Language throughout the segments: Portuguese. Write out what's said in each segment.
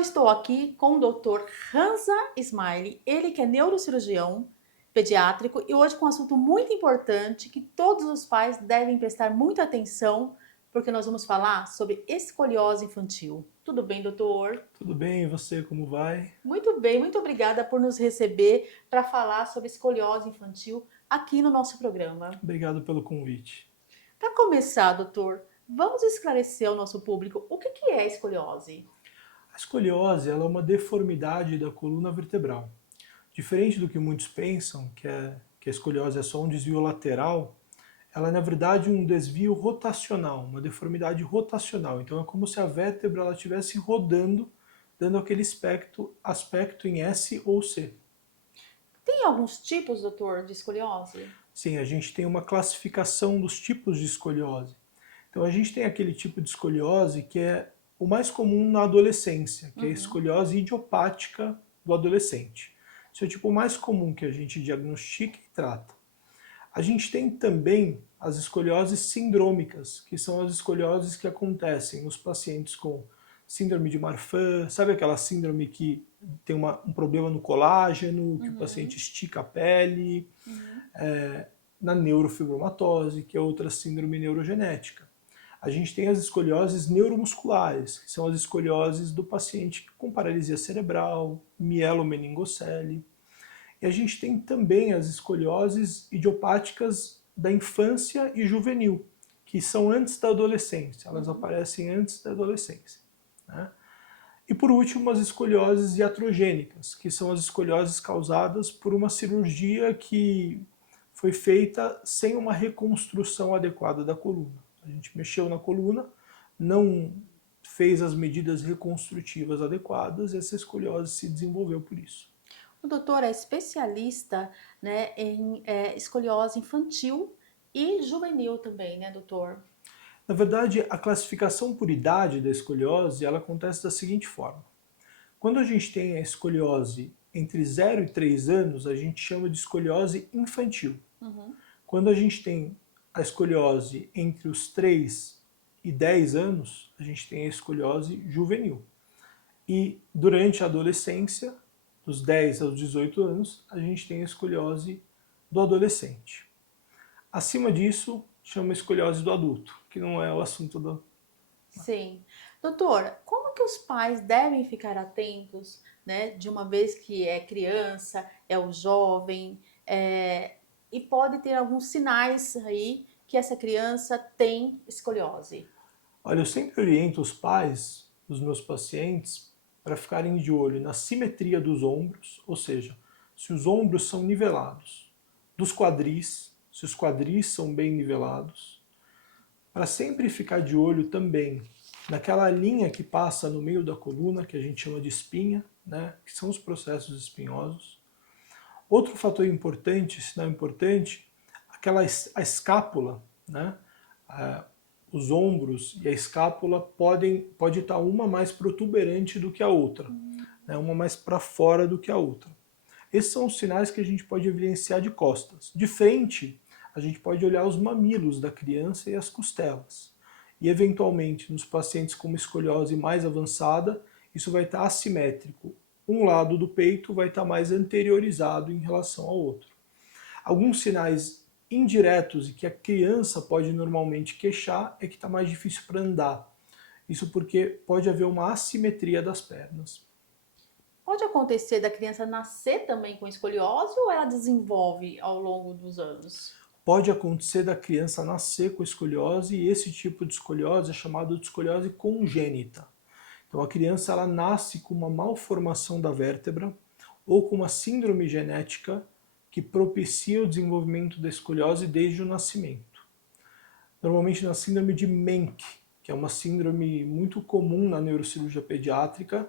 eu estou aqui com o Dr. Hansa Ismaili, ele que é neurocirurgião pediátrico e hoje com um assunto muito importante que todos os pais devem prestar muita atenção, porque nós vamos falar sobre escoliose infantil. Tudo bem, doutor? Tudo bem, e você, como vai? Muito bem, muito obrigada por nos receber para falar sobre escoliose infantil aqui no nosso programa. Obrigado pelo convite. Para começar, doutor, vamos esclarecer ao nosso público o que é escoliose. A escoliose ela é uma deformidade da coluna vertebral. Diferente do que muitos pensam, que a escoliose é só um desvio lateral, ela é na verdade um desvio rotacional, uma deformidade rotacional. Então é como se a vértebra ela estivesse rodando, dando aquele aspecto em S ou C. Tem alguns tipos, doutor, de escoliose? Sim, a gente tem uma classificação dos tipos de escoliose. Então a gente tem aquele tipo de escoliose que é o mais comum na adolescência, que é a Uhum. escoliose idiopática do adolescente. Esse é o tipo mais comum que a gente diagnostica e trata. A gente tem também as escolioses sindrômicas, que são as escolioses que acontecem nos pacientes com síndrome de Marfan, sabe aquela síndrome que tem um problema no colágeno, que o paciente Uhum. estica a pele, Uhum. na neurofibromatose, que é outra síndrome neurogenética. A gente tem as escolioses neuromusculares, que são as escolioses do paciente com paralisia cerebral, mielomeningocele. E a gente tem também as escolioses idiopáticas da infância e juvenil, que são antes da adolescência, elas Uhum. aparecem antes da adolescência, né? E por último, as escolioses iatrogênicas, que são as escolioses causadas por uma cirurgia que foi feita sem uma reconstrução adequada da coluna. A gente mexeu na coluna, não fez as medidas reconstrutivas adequadas e essa escoliose se desenvolveu por isso. O doutor é especialista, né, em escoliose infantil e juvenil também, né, doutor? Na verdade, a classificação por idade da escoliose ela acontece da seguinte forma. Quando a gente tem a escoliose entre 0 e 3 anos, a gente chama de escoliose infantil. Uhum. Quando a gente tem a escoliose entre os 3 e 10 anos, a gente tem a escoliose juvenil. E durante a adolescência, dos 10 aos 18 anos, a gente tem a escoliose do adolescente. Acima disso, chama escoliose do adulto, que não é o assunto do... Sim. Doutor, como que os pais devem ficar atentos, né, de uma vez que é criança, é o jovem, e pode ter alguns sinais aí que essa criança tem escoliose? Olha, eu sempre oriento os pais dos meus pacientes para ficarem de olho na simetria dos ombros, ou seja, se os ombros são nivelados, dos quadris, se os quadris são bem nivelados, para sempre ficar de olho também naquela linha que passa no meio da coluna, que a gente chama de espinha, né, que são os processos espinhosos. Outro fator importante, sinal importante, a escápula, né, os ombros e a escápula pode estar uma mais protuberante do que a outra, né, uma mais para fora do que a outra. Esses são os sinais que a gente pode evidenciar de costas. De frente, a gente pode olhar os mamilos da criança e as costelas. E, eventualmente, nos pacientes com uma escoliose mais avançada, isso vai estar assimétrico. Um lado do peito vai estar mais anteriorizado em relação ao outro. Alguns sinais indiretos e que a criança pode normalmente queixar é que está mais difícil para andar. Isso porque pode haver uma assimetria das pernas. Pode acontecer da criança nascer também com escoliose ou ela desenvolve ao longo dos anos? Pode acontecer da criança nascer com escoliose e esse tipo de escoliose é chamado de escoliose congênita. Então a criança ela nasce com uma malformação da vértebra ou com uma síndrome genética que propicia o desenvolvimento da escoliose desde o nascimento. Normalmente na síndrome de Menck, que é uma síndrome muito comum na neurocirurgia pediátrica,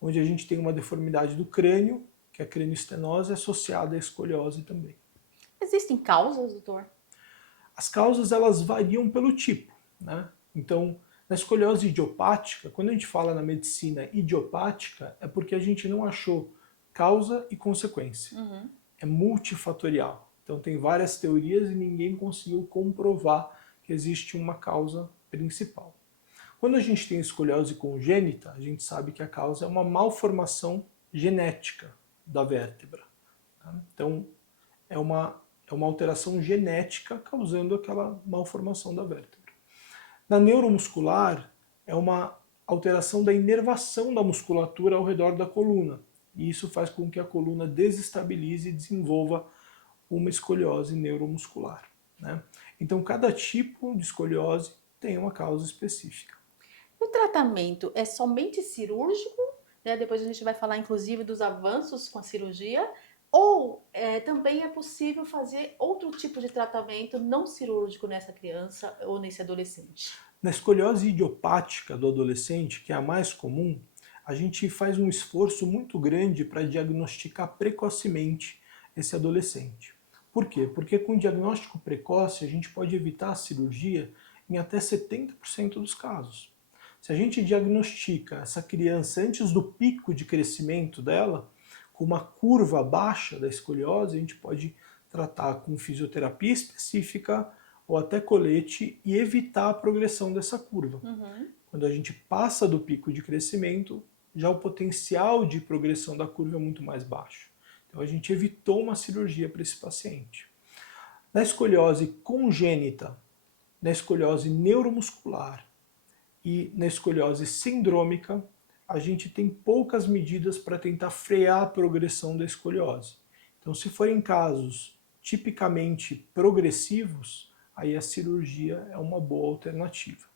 onde a gente tem uma deformidade do crânio, que é a cranioestenose, associada à escoliose também. Existem causas, doutor? As causas elas variam pelo tipo, né? Então, na escoliose idiopática, quando a gente fala na medicina idiopática, é porque a gente não achou causa e consequência. Uhum. É multifatorial. Então tem várias teorias e ninguém conseguiu comprovar que existe uma causa principal. Quando a gente tem escoliose congênita, a gente sabe que a causa é uma malformação genética da vértebra. Tá? Então, é uma alteração genética causando aquela malformação da vértebra. Na neuromuscular, é uma alteração da inervação da musculatura ao redor da coluna. E isso faz com que a coluna desestabilize e desenvolva uma escoliose neuromuscular. Né? Então, cada tipo de escoliose tem uma causa específica. O tratamento é somente cirúrgico, né? Depois a gente vai falar inclusive dos avanços com a cirurgia, ou também é possível fazer outro tipo de tratamento não cirúrgico nessa criança ou nesse adolescente? Na escoliose idiopática do adolescente, que é a mais comum, a gente faz um esforço muito grande para diagnosticar precocemente esse adolescente. Por quê? Porque com diagnóstico precoce a gente pode evitar a cirurgia em até 70% dos casos. Se a gente diagnostica essa criança antes do pico de crescimento dela, com uma curva baixa da escoliose, a gente pode tratar com fisioterapia específica ou até colete e evitar a progressão dessa curva. Quando a gente passa do pico de crescimento, já o potencial de progressão da curva é muito mais baixo. Então a gente evitou uma cirurgia para esse paciente. Na escoliose congênita, na escoliose neuromuscular e na escoliose sindrômica, a gente tem poucas medidas para tentar frear a progressão da escoliose. Então, se forem casos tipicamente progressivos, aí a cirurgia é uma boa alternativa.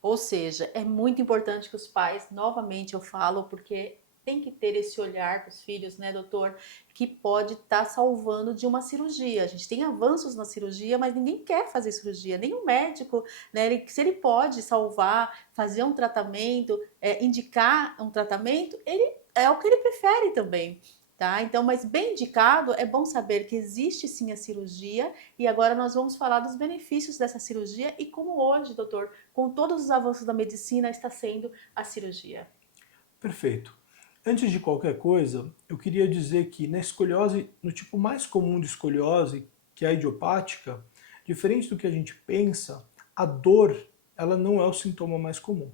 Ou seja, é muito importante que os pais, novamente eu falo, porque tem que ter esse olhar para os filhos, né, doutor, que pode estar salvando de uma cirurgia. A gente tem avanços na cirurgia, mas ninguém quer fazer cirurgia, nem o médico, né? Se ele pode salvar, fazer um tratamento, indicar um tratamento, ele é o que ele prefere também. Tá? Então, mas bem indicado, é bom saber que existe sim a cirurgia e agora nós vamos falar dos benefícios dessa cirurgia e como hoje, doutor, com todos os avanços da medicina, está sendo a cirurgia. Perfeito. Antes de qualquer coisa, eu queria dizer que na escoliose, no tipo mais comum de escoliose, que é a idiopática, diferente do que a gente pensa, a dor ela não é o sintoma mais comum.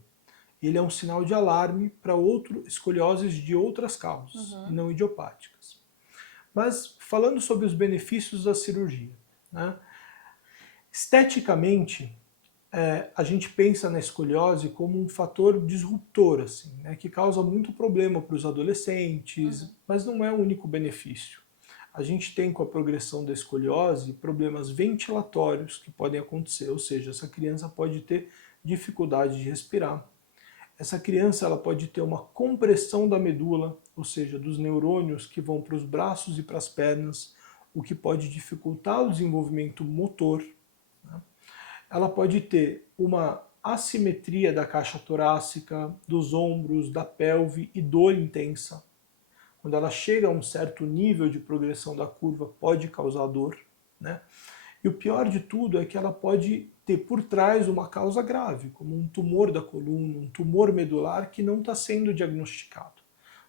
Ele é um sinal de alarme para escolioses de outras causas, e não idiopáticas. Mas falando sobre os benefícios da cirurgia, né? Esteticamente, a gente pensa na escoliose como um fator disruptor, assim, né, que causa muito problema para os adolescentes, mas não é o único benefício. A gente tem com a progressão da escoliose problemas ventilatórios que podem acontecer, ou seja, essa criança pode ter dificuldade de respirar. Essa criança ela pode ter uma compressão da medula, ou seja, dos neurônios que vão para os braços e para as pernas, o que pode dificultar o desenvolvimento motor. Né? Ela pode ter uma assimetria da caixa torácica, dos ombros, da pelve e dor intensa. Quando ela chega a um certo nível de progressão da curva, pode causar dor. Né? E o pior de tudo é que ela pode ter por trás uma causa grave, como um tumor da coluna, um tumor medular que não está sendo diagnosticado.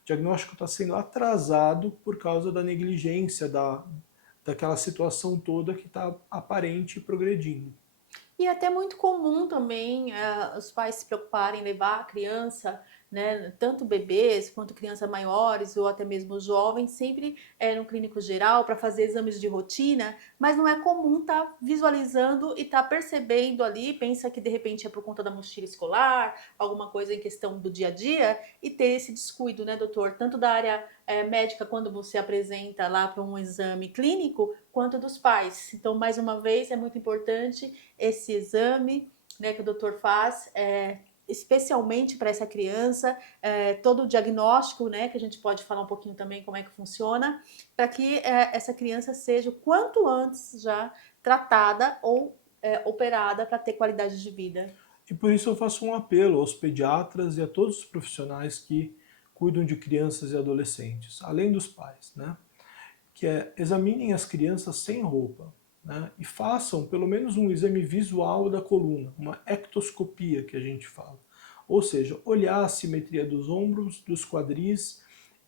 O diagnóstico está sendo atrasado por causa da negligência daquela situação toda que está aparente e progredindo. E é até muito comum também os pais se preocuparem em levar a criança, né, tanto bebês quanto crianças maiores ou até mesmo jovens, sempre no clínico geral para fazer exames de rotina, mas não é comum estar visualizando e estar percebendo ali, pensa que de repente é por conta da mochila escolar, alguma coisa em questão do dia a dia, e ter esse descuido, né, doutor? Tanto da área médica, quando você apresenta lá para um exame clínico, quanto dos pais. Então, mais uma vez, é muito importante esse exame, né, que o doutor faz, especialmente para essa criança, todo o diagnóstico, né, que a gente pode falar um pouquinho também como é que funciona, para que essa criança seja o quanto antes já tratada ou operada para ter qualidade de vida. E por isso eu faço um apelo aos pediatras e a todos os profissionais que cuidam de crianças e adolescentes, além dos pais, né? Que examinem as crianças sem roupa, né? E façam pelo menos um exame visual da coluna, uma ectoscopia que a gente fala. Ou seja, olhar a simetria dos ombros, dos quadris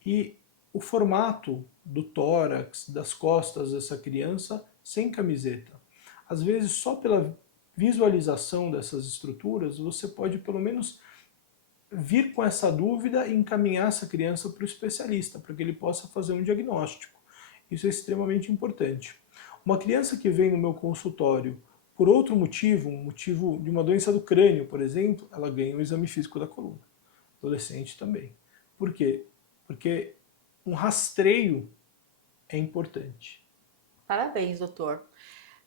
e o formato do tórax, das costas dessa criança sem camiseta. Às vezes só visualização dessas estruturas, você pode pelo menos vir com essa dúvida e encaminhar essa criança para o especialista, para que ele possa fazer um diagnóstico. Isso é extremamente importante. Uma criança que vem no meu consultório por outro motivo, um motivo de uma doença do crânio, por exemplo, ela ganha um exame físico da coluna. Adolescente também. Por quê? Porque um rastreio é importante. Parabéns, doutor.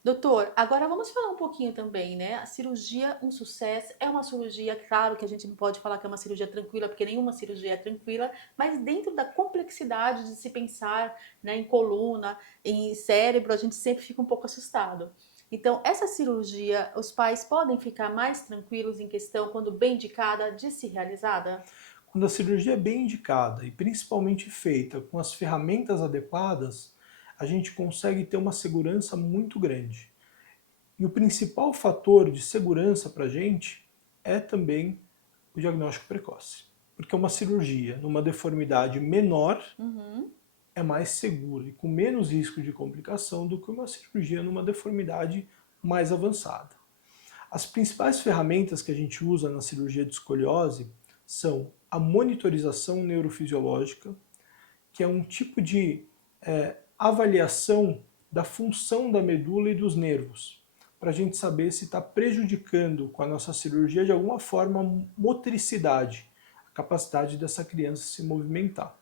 Doutor, agora vamos falar um pouquinho também, né? A cirurgia, um sucesso, é uma cirurgia, claro que a gente não pode falar que é uma cirurgia tranquila, porque nenhuma cirurgia é tranquila, mas dentro da complexidade de se pensar, né, em coluna, em cérebro, a gente sempre fica um pouco assustado. Então, essa cirurgia, os pais podem ficar mais tranquilos em questão, quando bem indicada, de se realizada? Quando a cirurgia é bem indicada e principalmente feita com as ferramentas adequadas, a gente consegue ter uma segurança muito grande. E o principal fator de segurança para a gente é também o diagnóstico precoce. Porque uma cirurgia numa deformidade menor Uhum. é mais segura e com menos risco de complicação do que uma cirurgia numa deformidade mais avançada. As principais ferramentas que a gente usa na cirurgia de escoliose são a monitorização neurofisiológica, que é um tipo de avaliação da função da medula e dos nervos, para a gente saber se está prejudicando com a nossa cirurgia de alguma forma a motricidade, a capacidade dessa criança se movimentar.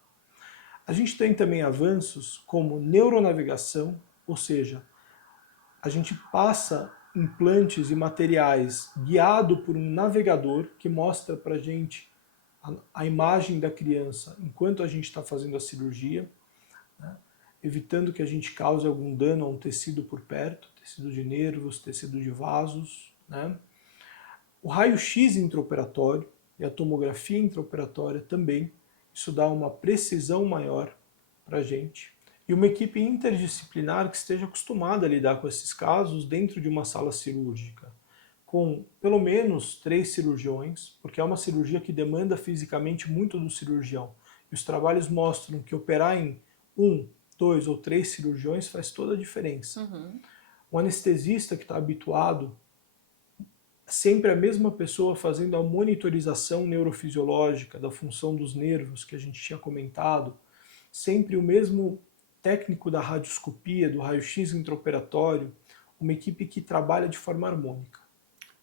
A gente tem também avanços como neuronavegação, ou seja, a gente passa implantes e materiais guiado por um navegador que mostra para a gente a imagem da criança enquanto a gente está fazendo a cirurgia, né, evitando que a gente cause algum dano a um tecido por perto, tecido de nervos, tecido de vasos. Né. O raio-x intraoperatório e a tomografia intraoperatória também, isso dá uma precisão maior para a gente. E uma equipe interdisciplinar que esteja acostumada a lidar com esses casos dentro de uma sala cirúrgica, com pelo menos 3 cirurgiões, porque é uma cirurgia que demanda fisicamente muito do cirurgião. E os trabalhos mostram que operar em 1, 2 ou 3 cirurgiões faz toda a diferença. Uhum. O anestesista que está habituado, sempre a mesma pessoa fazendo a monitorização neurofisiológica da função dos nervos que a gente tinha comentado, sempre o mesmo técnico da radioscopia, do raio-x intraoperatório, uma equipe que trabalha de forma harmônica.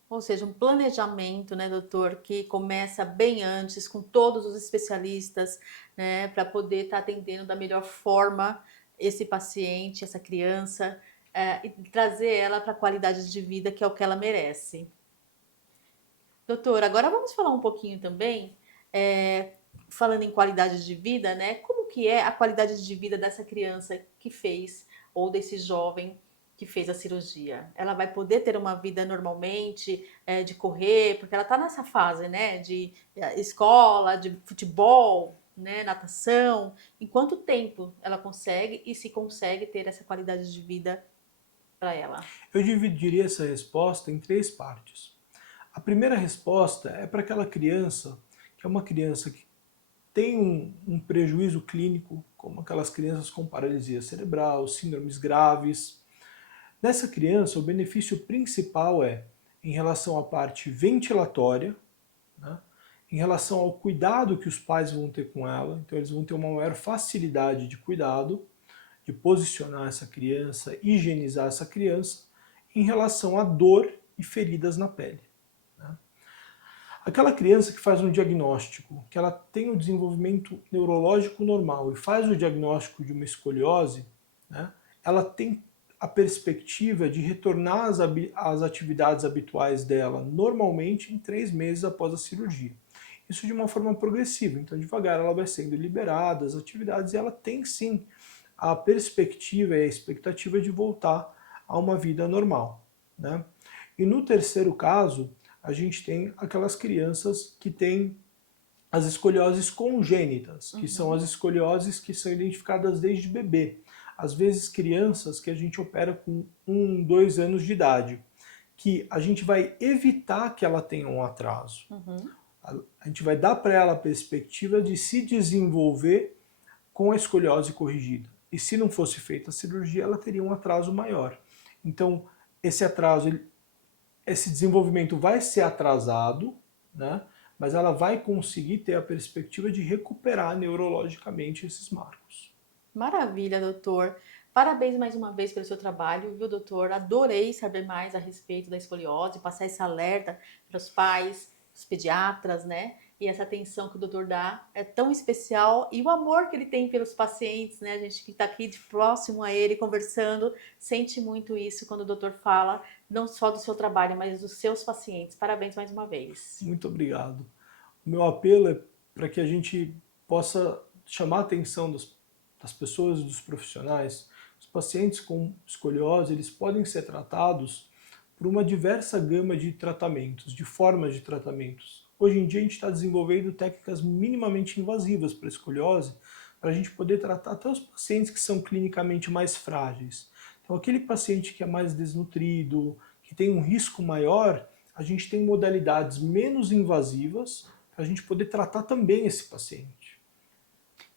Ou seja, um planejamento, né, doutor, que começa bem antes, com todos os especialistas, né, para poder estar atendendo da melhor forma esse paciente, essa criança, e trazer ela para a qualidade de vida que é o que ela merece. Doutor, agora vamos falar um pouquinho também, é, falando em qualidade de vida, né? Como que é a qualidade de vida dessa criança que fez, ou desse jovem que fez a cirurgia? Ela vai poder ter uma vida normalmente, de correr, porque ela está nessa fase, né? De escola, de futebol, né? Natação. Em quanto tempo ela consegue e se consegue ter essa qualidade de vida para ela? Eu dividiria essa resposta em 3 partes. A primeira resposta é para aquela criança, que é uma criança que tem um prejuízo clínico, como aquelas crianças com paralisia cerebral, síndromes graves. Nessa criança, o benefício principal é em relação à parte ventilatória, né, em relação ao cuidado que os pais vão ter com ela, então eles vão ter uma maior facilidade de cuidado, de posicionar essa criança, higienizar essa criança, em relação à dor e feridas na pele. Aquela criança que faz um diagnóstico, que ela tem o desenvolvimento neurológico normal e faz o diagnóstico de uma escoliose, né, ela tem a perspectiva de retornar às atividades habituais dela normalmente em 3 meses após a cirurgia. Isso de uma forma progressiva, então devagar ela vai sendo liberada das atividades e ela tem sim a perspectiva e a expectativa de voltar a uma vida normal. Né? E no terceiro caso, a gente tem aquelas crianças que têm as escolioses congênitas, que são as escolioses que são identificadas desde bebê. Às vezes crianças que a gente opera com 1, 2 anos de idade, que a gente vai evitar que ela tenha um atraso. A gente vai dar para ela a perspectiva de se desenvolver com a escoliose corrigida. E se não fosse feita a cirurgia, ela teria um atraso maior. Então, esse atraso esse desenvolvimento vai ser atrasado, né? Mas ela vai conseguir ter a perspectiva de recuperar neurologicamente esses marcos. Maravilha, doutor. Parabéns mais uma vez pelo seu trabalho, viu, doutor? Adorei saber mais a respeito da escoliose, passar esse alerta para os pais, os pediatras, né? E essa atenção que o doutor dá é tão especial e o amor que ele tem pelos pacientes, né? A gente que está aqui de próximo a ele conversando sente muito isso quando o doutor fala não só do seu trabalho, mas dos seus pacientes. Parabéns mais uma vez. Muito obrigado. O meu apelo é para que a gente possa chamar a atenção das pessoas e dos profissionais. Os pacientes com escoliose, eles podem ser tratados por uma diversa gama de tratamentos, de formas de tratamentos. Hoje em dia a gente está desenvolvendo técnicas minimamente invasivas para a escoliose, para a gente poder tratar até os pacientes que são clinicamente mais frágeis. Então aquele paciente que é mais desnutrido, que tem um risco maior, a gente tem modalidades menos invasivas para a gente poder tratar também esse paciente.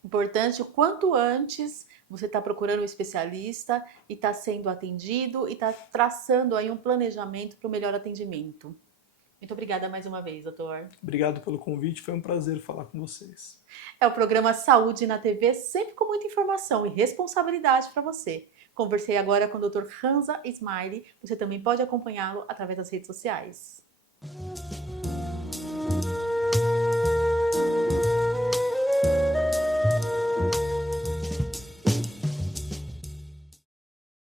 Importante o quanto antes você está procurando um especialista e está sendo atendido e está traçando aí um planejamento para o melhor atendimento. Muito obrigada mais uma vez, doutor. Obrigado pelo convite, foi um prazer falar com vocês. É o programa Saúde na TV, sempre com muita informação e responsabilidade para você. Conversei agora com o Dr. Hansa Smiley, você também pode acompanhá-lo através das redes sociais.